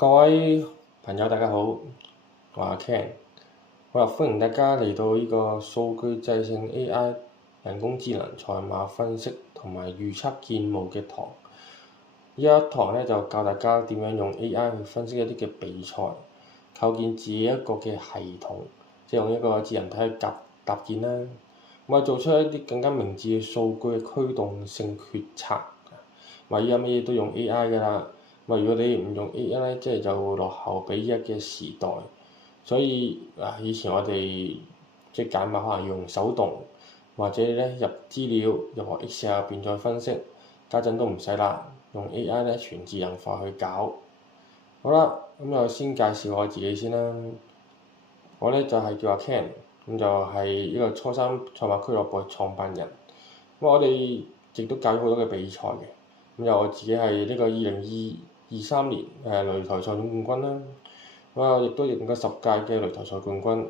各位朋友，大家好，我係 Ken，歡迎大家嚟到呢個數據制性 AI 人工智能賽馬分析同埋預測建模嘅堂。呢一堂咧就教大家點樣用 AI 去分析一啲嘅比賽，構建自己一個嘅系統，即係用一個智能體去搭建啦。做出一啲更加明智嘅數據嘅驅動性決策。依家乜嘢都用 AI 㗎啦。如果你唔用 AI 咧，即係就會落後比依家嘅時代。所以以前我哋即係揀碼可能要用手動，或者咧入資料入個 Excel 入邊再分析。家陣都唔使啦，用 AI 咧全智能化去搞。好啦，咁就先介紹我自己先啦。我咧就係叫阿 Ken，咁就係呢個初三賽馬俱樂部創辦人。我哋亦都搞咗好多嘅比賽嘅。我自己係呢個2023年擂台賽總冠軍啦。亦都贏過10屆嘅擂台賽冠軍。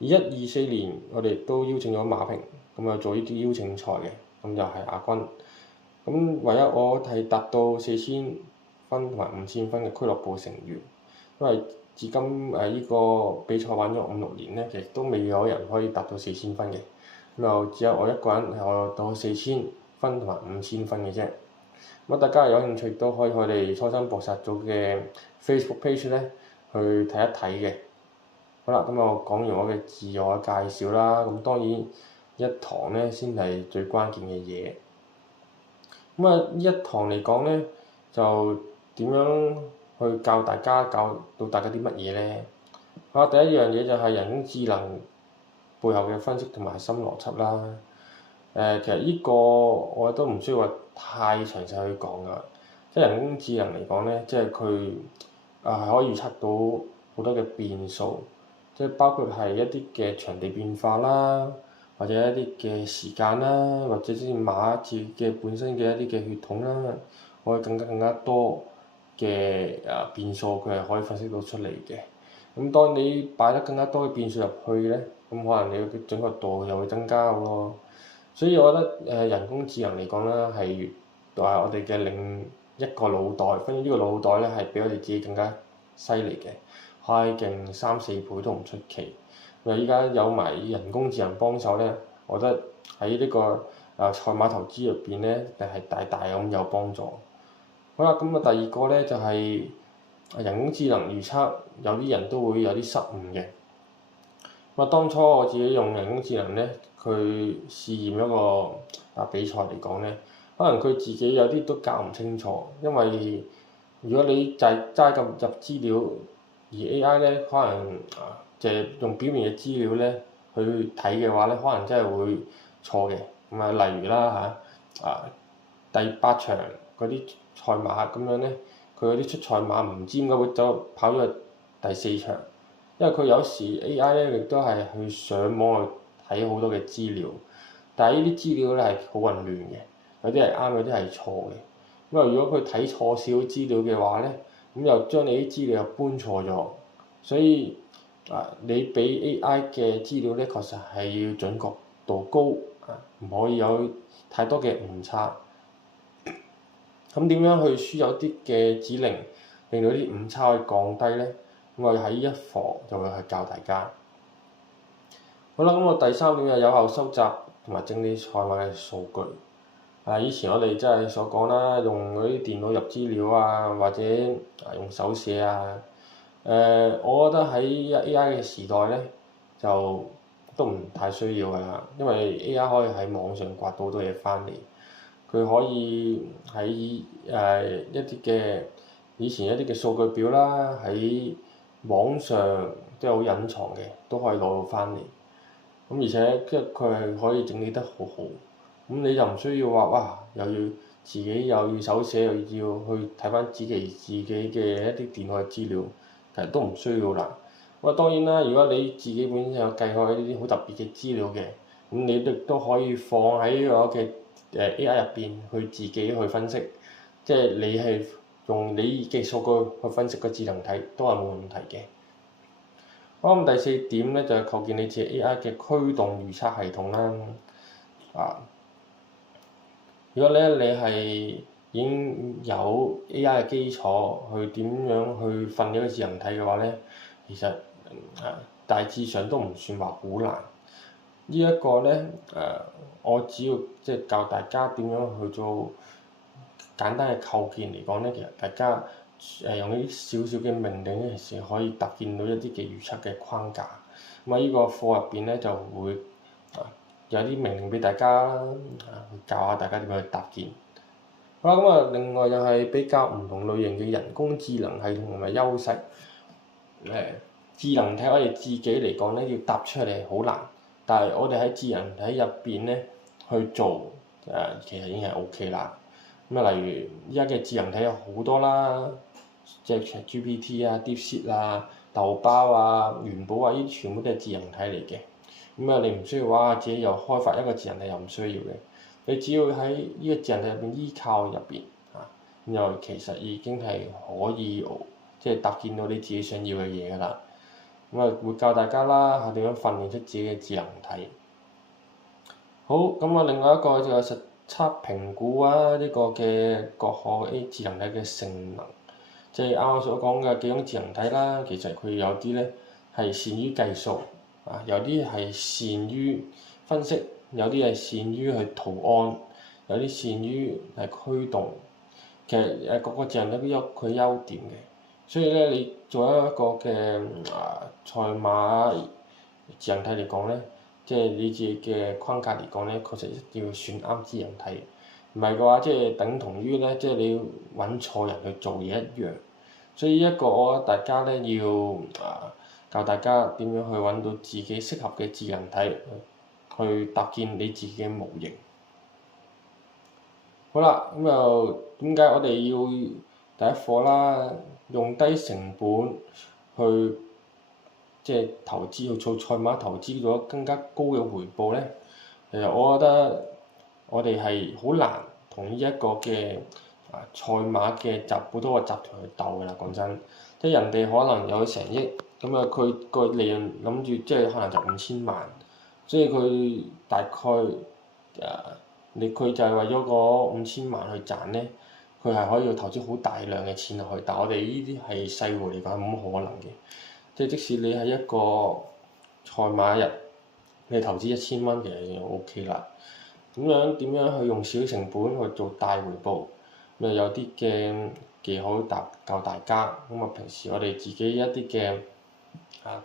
21、24年我哋亦都邀請咗馬評，做呢啲邀請賽嘅，就係亞軍。唯一我係達到4000分同埋5000分嘅俱樂部成員，因為至今呢個比賽玩咗5、6年咧，其實都未有人可以達到4000分嘅。只有我一個人係我到4000分同埋5000分嘅啫。大家有興趣都可以去我哋初生搏殺組嘅 Facebook page 咧去睇一睇嘅。好啦，咁我講完我嘅自我介紹啦。當然一堂咧先係最關鍵嘅嘢。呢一堂嚟講咧，就點樣去教大家到大家啲乜嘢咧？第一樣嘢就係人工智能背後嘅分析同埋核心邏輯啦。其實呢個我都唔需要話太詳細去講噶。即係人工智能嚟講咧，即係佢係可以預測到好多嘅變數，即係包括係一啲嘅場地變化啦，或者一啲嘅時間啦，或者啲馬自嘅本身嘅一啲嘅血統啦，可以更加多嘅變數，佢係可以分析到出嚟嘅。當你擺得更加多嘅變數入去咧，可能你嘅準確度又會增加喎。所以我覺得人工智能嚟講咧，係我哋嘅另一個腦袋，分呢個腦袋咧係比我哋自己更加犀利嘅，可以勁3、4倍都唔出奇。依家有埋人工智能幫手咧，我覺得喺呢個賽馬投資入邊咧，係大大咁有幫助。好啦，第二個咧就係人工智能預測，有啲人都會有啲失誤嘅。當初我自己用人工智能咧，佢試驗一個比賽嚟講咧，可能佢自己有啲都搞唔清楚，因為如果你就係齋咁入資料，而 AI 咧可能就係用表面嘅資料咧去睇嘅話咧，可能真係會錯嘅。例如啦第8場嗰啲賽馬咁樣咧，佢嗰啲出賽馬唔知點解會跑咗去第4場。因為佢有時 AI 咧亦都係去上網去睇好多嘅資料，但係呢啲資料咧係好混亂嘅，有啲係啱，有啲係錯嘅。如果佢睇錯少少資料嘅話咧，又將你啲資料又搬錯咗，所以你俾 AI 嘅資料咧確實係要準確度高，唔可以有太多嘅誤差。點樣去輸入啲嘅指令，令到啲誤差可以降低咧？我喺呢一課就會去教大家。好啦，我第3點就有效收集同埋整理賽馬嘅數據。以前我哋真係所講啦，用嗰啲電腦入資料啊，或者用手寫啊。我覺得喺 AI 嘅時代咧，就都唔太需要㗎啦，因為 AI 可以喺網上刮到好多嘢翻嚟。佢可以喺一啲嘅以前一啲嘅數據表啦，喺網上都有隱藏嘅，都可以攞到翻嚟。而且佢係可以整理得好好。你就唔需要話又要自己又要手寫，又要去睇翻自己嘅一啲電腦嘅資料，其實都唔需要啦。當然啦，如果你自己本身有計開一啲好特別嘅資料嘅，你亦都可以放喺我嘅AI 入邊去自己去分析，即係你係用你嘅數據去分析個智能體都係冇問題嘅。第4點咧就係構建你自己 AI 嘅驅動預測系統啦。如果咧你係已經有 A.I. 嘅基礎去點樣去訓練一個智能體嘅話咧，其實大致上都唔算話好難。呢一個咧我只要即係教大家點樣去做簡單嘅構建嚟講咧，其實大家用呢啲少少嘅命令咧，其實可以搭建到一啲嘅預測嘅框架。咁呢個課入邊咧就會有啲命令俾大家教下大家點樣去搭建。好啦，咁另外就係比較唔同類型嘅人工智能系統同埋優勢。智能體我哋自己嚟講咧，要搭出嚟好難，但係我哋喺智能體入邊咧去做其實已經係 OK 啦。例如依家嘅智能體有好多啦，即係 ChatGPT 啊、DeepSeek 啊、豆包啊、元寶啊，呢啲全部都係智能體嚟嘅。你唔需要話自己又開發一個智能體，又唔需要嘅。你只要喺呢個智能體入邊依靠入邊然後其實已經係可以即係搭建到你自己想要嘅嘢㗎啦。會教大家啦點樣訓練出自己嘅智能體。好，另外一個就係實測評估呢個嘅各項智能體嘅性能，即係啱啱所講嘅幾種智能體啦。其實佢有啲咧係善於計數有啲係善於分析，有啲係善於去圖案，有啲善於係驅動。其實各個智能體都有佢優點嘅，所以咧你做一個嘅賽馬智能體嚟講咧，即係你自己嘅框架嚟講咧，確實一定要選啱智能體，唔係嘅話即係等同於咧，即係你要揾錯人去做嘢一樣。所以一個我覺得大家咧要教大家點樣去揾到自己適合嘅智能體，去搭建你自己嘅模型。好啦，又點解我哋要第一課啦？用低成本去即係投資去做賽馬投資咗更加高嘅回報咧？其實我覺得我哋係好難同呢一個嘅賽馬嘅好多個集團去鬥㗎啦。講真，即係人哋可能有成億，佢個利潤諗住即係可能就5000萬，所以佢大概佢就係為咗嗰5000萬去賺咧，佢係可以投資好大量嘅錢落去。但係我哋呢啲係細戶嚟講係冇可能嘅，即使你係一個賽馬日，你投資1000蚊其實已經 OK 啦。點樣去用小成本去做大回報？有啲嘅技巧教大家。平時我哋自己一啲嘅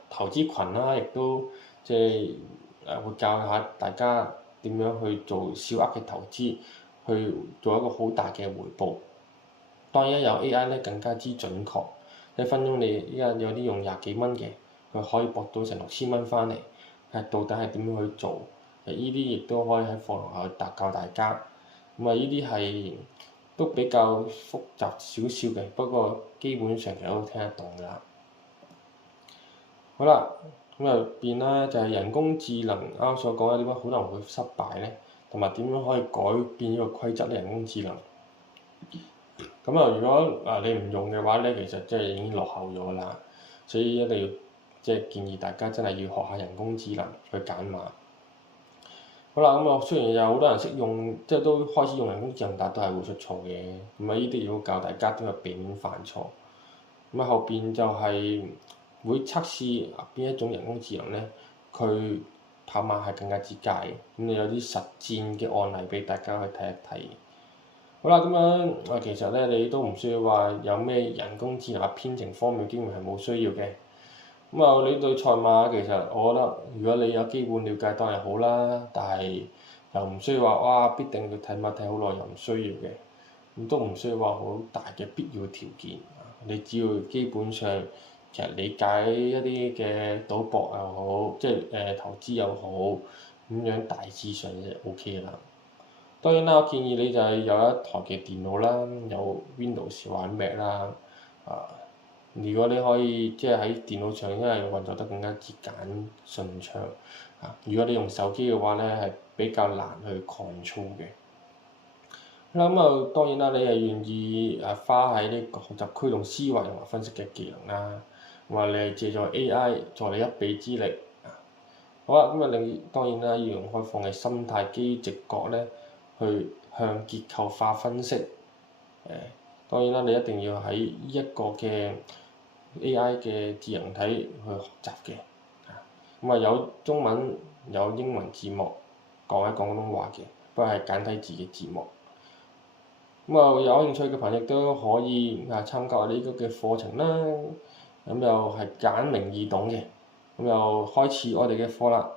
投資群啦，亦都即係會教下大家點樣去做小額嘅投資，去做一個好大嘅回報。當然有 A.I. 咧更加之準確，一分鐘你依家有啲用20幾蚊嘅，佢可以博到成6000蚊翻嚟。到底係點樣去做？呢啲亦都可以喺課堂下去教大家。呢啲係都比較複雜少少嘅，不過基本上其實都聽得懂㗎啦。好啦，入邊咧就係人工智能啱啱所講點解好多人會失敗咧，同埋點樣可以改變呢個規則咧？人工智能如果你唔用嘅話咧，其實即係已經落後咗啦。所以一定要即係建議大家真係要學下人工智能去揀馬。好啦，雖然有好多人識用，即係都開始用人工智能，但都係會出錯嘅。呢啲要教大家點樣避免犯錯。後邊就係會測試邊一種人工智能咧，佢跑馬係更加之佳。有啲實戰嘅案例俾大家去睇一睇。好啦，其實咧你都唔需要話有咩人工智能編程方面基本係冇需要嘅。你對賽馬其實我覺得，如果你有基本了解當然好啦，但係又唔需要話必定要睇馬睇好耐，又唔需要嘅。都唔需要話好大嘅必要條件。你只要基本上其實理解一啲嘅賭博又好，即係投資又好，大致上就 OK 啦。當然啦，我建議你就係有一台嘅電腦啦，有 Windows 或者 Mac 啦。如果你可以即係喺電腦上，因為運作得更加之順暢。如果你用手機嘅話咧，係比較難去 control 嘅。當然啦，你係願意花喺呢個學習驅動思維同埋分析嘅技能啦。你係借助 A.I. 助你一臂之力。好啦，你當然啦，要用開放嘅心態、基於直覺咧，去向結構化分析，當然啦，你一定要喺呢一個嘅 AI 嘅智能體去學習嘅。咁啊有中文有英文字幕，講喺廣東話嘅，不過係簡體字嘅字幕。咁啊有興趣嘅朋友都可以參加我哋呢個嘅課程啦。咁又係簡明易懂嘅。咁又開始我哋嘅課啦。